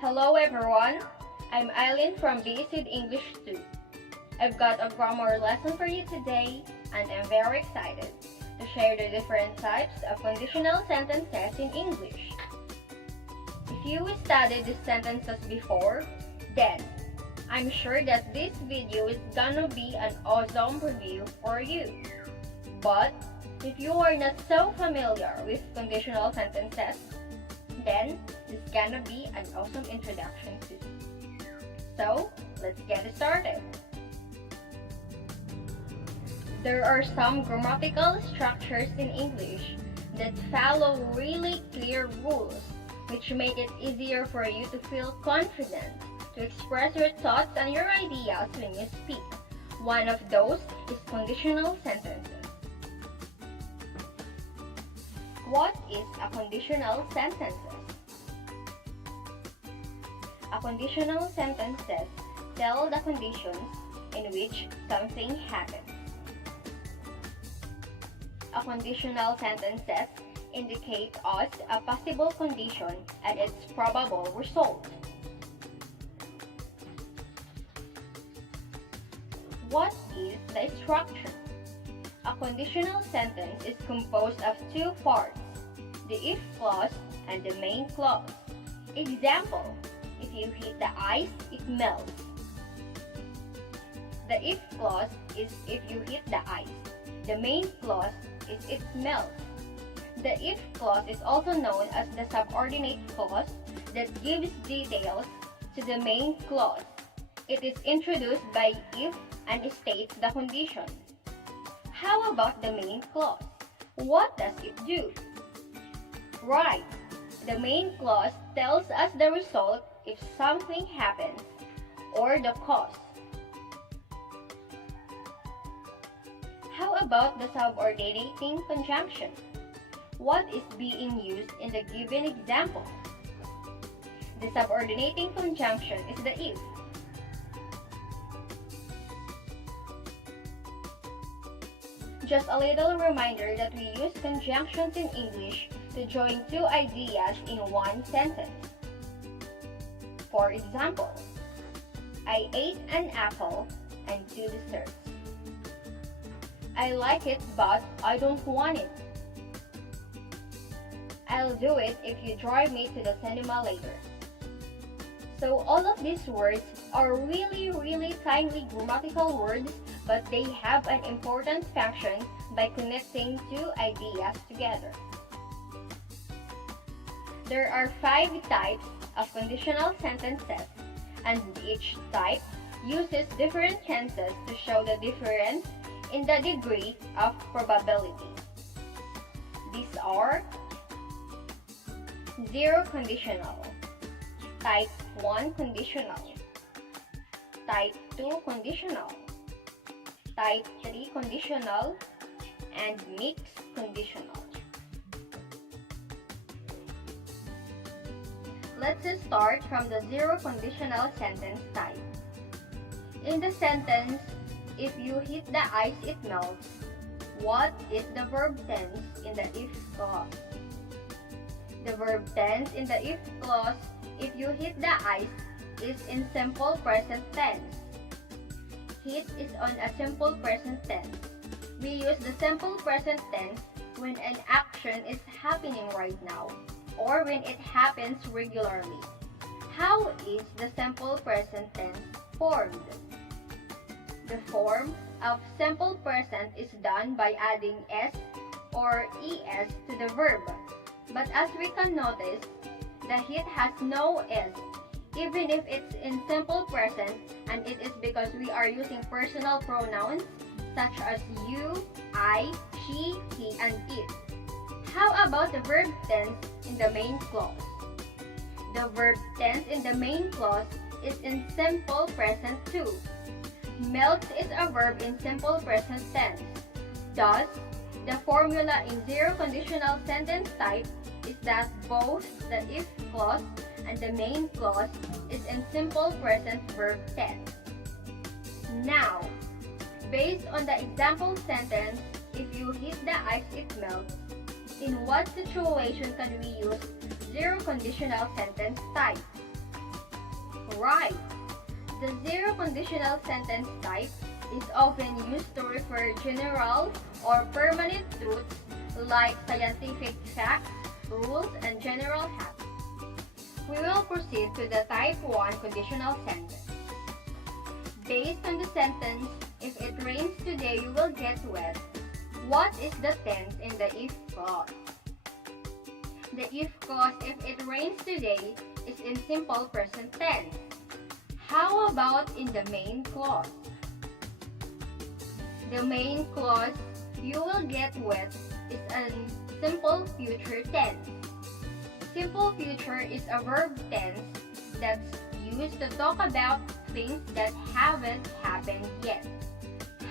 Hello everyone, I'm Ailyn from BSid English 2. I've got a grammar lesson for you today and I'm very excited to share the different types of conditional sentences in English. If you studied these sentences before, then I'm sure that this video is gonna be an awesome review for you. But if you are not so familiar with conditional sentences, then this is gonna be an awesome introduction too. So, let's get started. There are some grammatical structures in English that follow really clear rules, which make it easier for you to feel confident to express your thoughts and your ideas when you speak. One of those is conditional sentences. What is a conditional sentence? A conditional sentences tell the conditions in which something happens. A conditional sentences indicate us a possible condition and its probable result. What is the structure? A conditional sentence is composed of two parts, the if clause and the main clause. Example, if you hit the ice, it melts. The if clause is if you hit the ice. The main clause is it melts. The if clause is also known as the subordinate clause that gives details to the main clause. It is introduced by if and states the condition. How about the main clause? What does it do? Right, the main clause tells us the result if something happens or the cause. How about the subordinating conjunction? What is being used in the given example? The subordinating conjunction is the if. Just a little reminder that we use conjunctions in English to join two ideas in one sentence. For example, I ate an apple and two desserts. I like it, but I don't want it. I'll do it if you drive me to the cinema later. So all of these words are really tiny grammatical words, but they have an important function by connecting two ideas together. There are 5 types of conditional sentences, and each type uses different tenses to show the difference in the degree of probability. These are zero conditional, type 1 conditional, type 2 conditional, type 3 conditional, and mixed conditional. Let's start from the zero conditional sentence type. In the sentence, if you hit the ice, it melts, what is the verb tense in the if clause? The verb tense in the if clause, if you hit the ice, is in simple present tense. Hit is on a simple present tense. We use the simple present tense when an action is happening right now or when it happens regularly. How is the simple present tense formed? The form of simple present is done by adding s or es to the verb. But as we can notice, the hit has no s, even if it's in simple present, and it is because we are using personal pronouns such as you, I, she, he, and it. How about the verb tense in the main clause? The verb tense in the main clause is in simple present too. Melts is a verb in simple present tense. Thus, the formula in zero conditional sentence type is that both the if clause and the main clause is in simple present verb tense. Now, based on the example sentence, if you hit the ice, it melts, in what situation can we use zero conditional sentence type? right. The zero conditional sentence type is often used to refer general or permanent truths like scientific facts, rules, and general habits. We will proceed to the type 1 conditional sentence. Based on the sentence, if it rains today, you will get wet. What is the tense in the if clause? The if clause, if it rains today, is in simple present tense. How about in the main clause? The main clause, you will get wet, is in simple future tense. Simple future is a verb tense that's used to talk about things that haven't happened yet.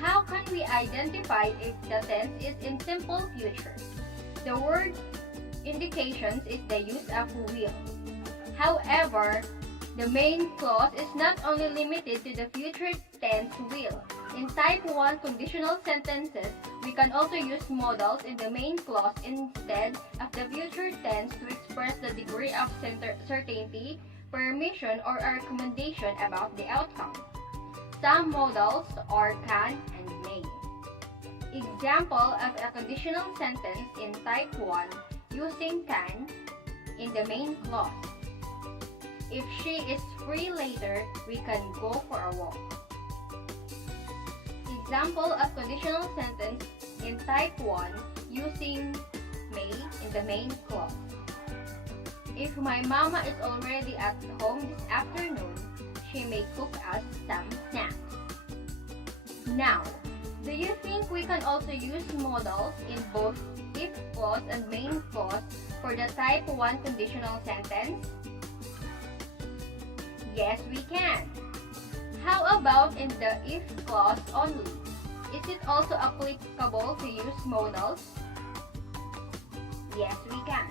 How can we identify if the tense is in simple future? The word indications is the use of will. However, the main clause is not only limited to the future tense will. In type 1 conditional sentences, we can also use modals in the main clause instead of the future tense to express the degree of certainty, permission, or a recommendation about the outcome. Some modals are can and may. Example of a conditional sentence in type 1 using can in the main clause. If she is free later, we can go for a walk. Example of conditional sentence in type 1 using may in the main clause. If my mama is already at home this afternoon, she may cook us some snacks. Now, do you think we can also use modals in both if clause and main clause for the type 1 conditional sentence? Yes, we can. How about in the if clause only? Is it also applicable to use modals? Yes, we can.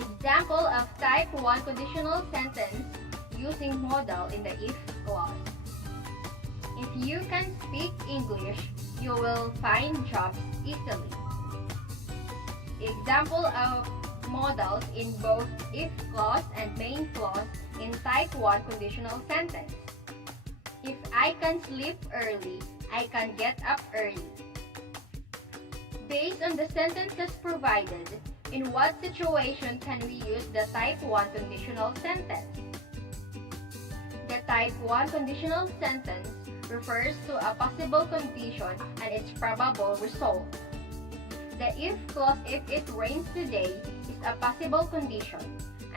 Example of type 1 conditional sentence using modal in the if clause. If you can speak English, you will find jobs easily. Example of modals in both if clause and main clause in type 1 conditional sentence. If I can sleep early, I can get up early. Based on the sentences provided, in what situation can we use the type 1 conditional sentence? The type 1 conditional sentence refers to a possible condition and its probable result. The if clause, if it rains today, is a possible condition,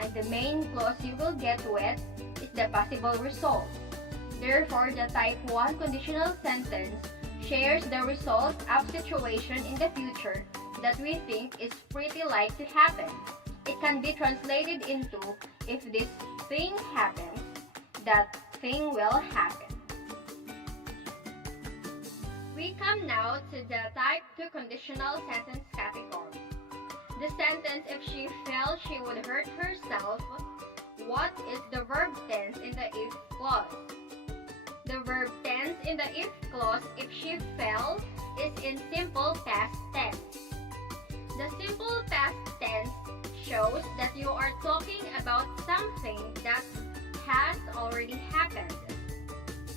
and the main clause, you will get wet, is the possible result. Therefore, the type 1 conditional sentence shares the result of situation in the future that we think is pretty likely to happen. It can be translated into, if this thing happens, that thing will happen. We come now to the type 2 conditional sentence category. The sentence, if she fell, she would hurt herself. What is the verb tense in the if clause? The verb tense in the if clause, if she fell, is in simple past tense. The simple past tense shows that you are talking about something that has already happened.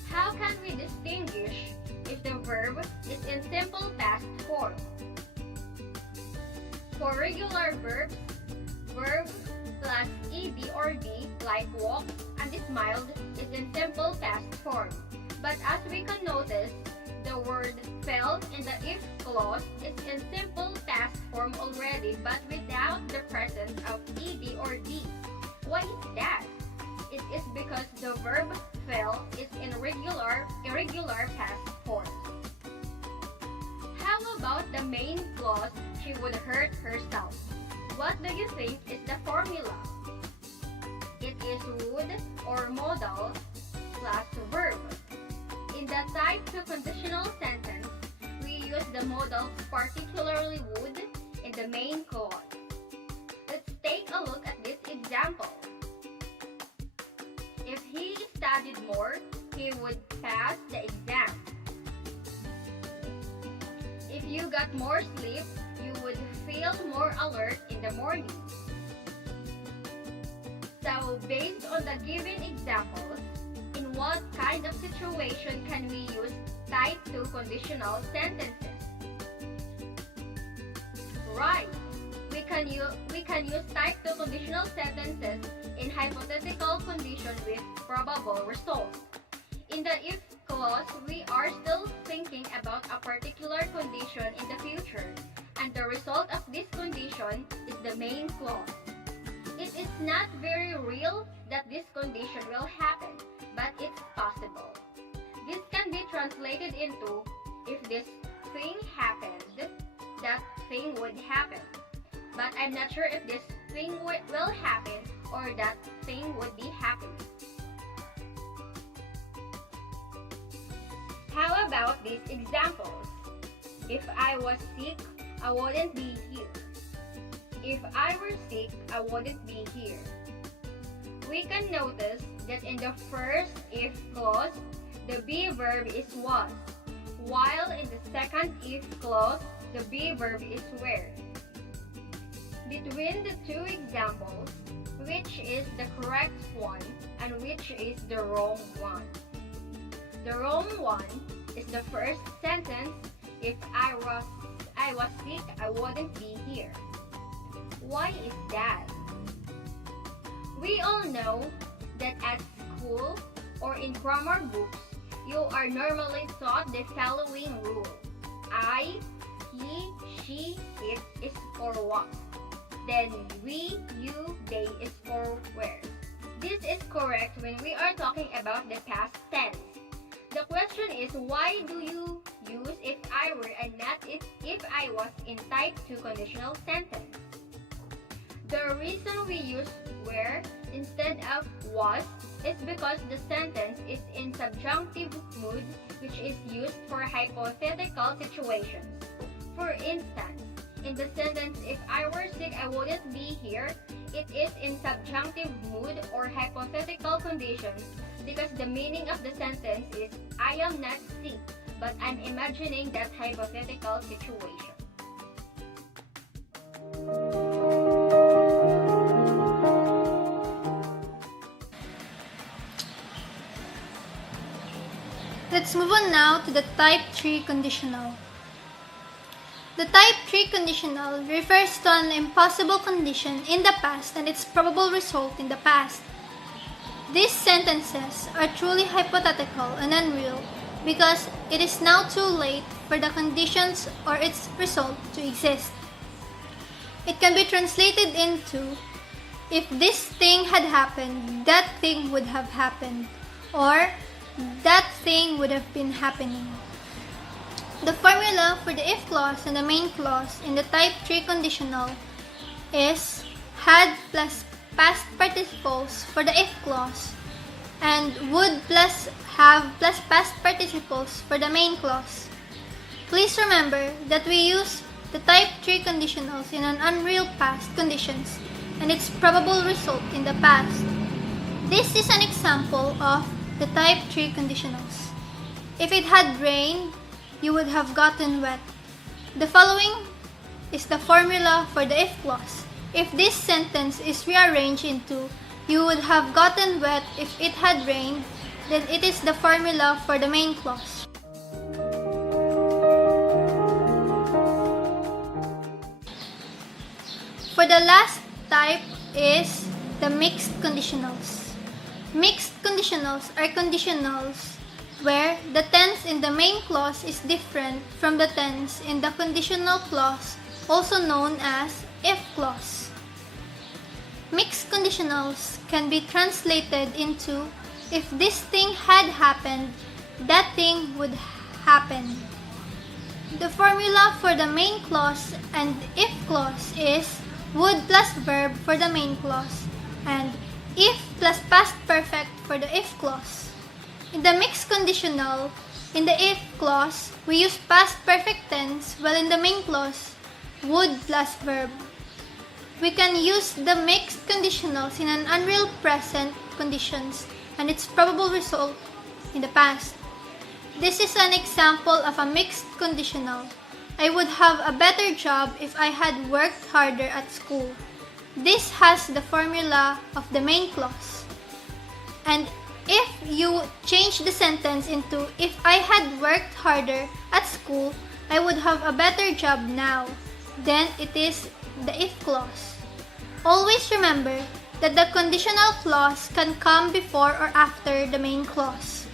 How can we distinguish if the verb is in simple past form? For regular verbs, verb plus ed or d like walk and smiled is in simple past form. But as we can notice, the word fell in the if clause is in simple past form already but without the presence of ed or d. Why is that? It is because the verb fell is in irregular past form. How about the main clause, she would hurt herself? What do you think is the formula? It is would or modal plus verb. In the type 2 conditional sentence, we use the modals, particularly would, in the main clause. Let's take a look at this example. If he studied more, he would pass the exam. If you got more sleep, you would feel more alert in the morning. So, based on the given examples, in what kind of situation can we use type 2 conditional sentences? Right. We can use type 2 conditional sentences in hypothetical condition with probable result. In the if clause, we are still thinking about a particular condition in the future, and the result of this condition is the main clause. It is not very real that this condition will happen, but it's possible. This can be translated into, if this thing happened, that thing would happen. But I'm not sure if this thing will happen or that thing would be happening. How about these examples? If I was sick, I wouldn't be here. If I were sick, I wouldn't be here. We can notice that in the first if clause, the be verb is was, while in the second if clause, the be verb is were. Between the two examples, which is the correct one and which is the wrong one? The wrong one is the first sentence, if I was sick, I wouldn't be here. Why is that? We all know that at school or in grammar books, you are normally taught the following rule. I, he, she, it is for was. Then we, you, they is for were. This is correct when we are talking about the past tense. The question is, why do you use if I were and not if I was in type 2 conditional sentence? The reason we use were instead of was is because the sentence is in subjunctive mood, which is used for hypothetical situations. For instance, in the sentence, if I were sick, I wouldn't be here, it is in subjunctive mood or hypothetical conditions because the meaning of the sentence is, I am not sick, but I'm imagining that hypothetical situation. Let's move on now to the type 3 conditional. The type 3 conditional refers to an impossible condition in the past and its probable result in the past. These sentences are truly hypothetical and unreal because it is now too late for the conditions or its result to exist. It can be translated into, if this thing had happened, that thing would have happened, or that thing would have been happening. The formula for the if clause and the main clause in the type 3 conditional is had plus past participles for the if clause and would plus have plus past participles for the main clause. Please remember that we use the type 3 conditionals in an unreal past conditions and its probable result in the past. This is an example of the type 3 conditionals. If it had rained, you would have gotten wet. The following is the formula for the if clause. If this sentence is rearranged into you would have gotten wet if it had rained, then it is the formula for the main clause. For the last type is the mixed conditionals. Mixed conditionals are conditionals where the tense in the main clause is different from the tense in the conditional clause, also known as if clause. Mixed conditionals can be translated into, if this thing had happened, that thing would happen. The formula for the main clause and if clause is would plus verb for the main clause and if plus past perfect for the if clause. In the mixed conditional, in the if clause, we use past perfect tense, while in the main clause, would plus verb. We can use the mixed conditionals in an unreal present conditions and its probable result in the past. This is an example of a mixed conditional. I would have a better job if I had worked harder at school. this has the formula of the main clause. And if you change the sentence into, if I had worked harder at school, I would have a better job now, then it is the if clause. Always remember that the conditional clause can come before or after the main clause.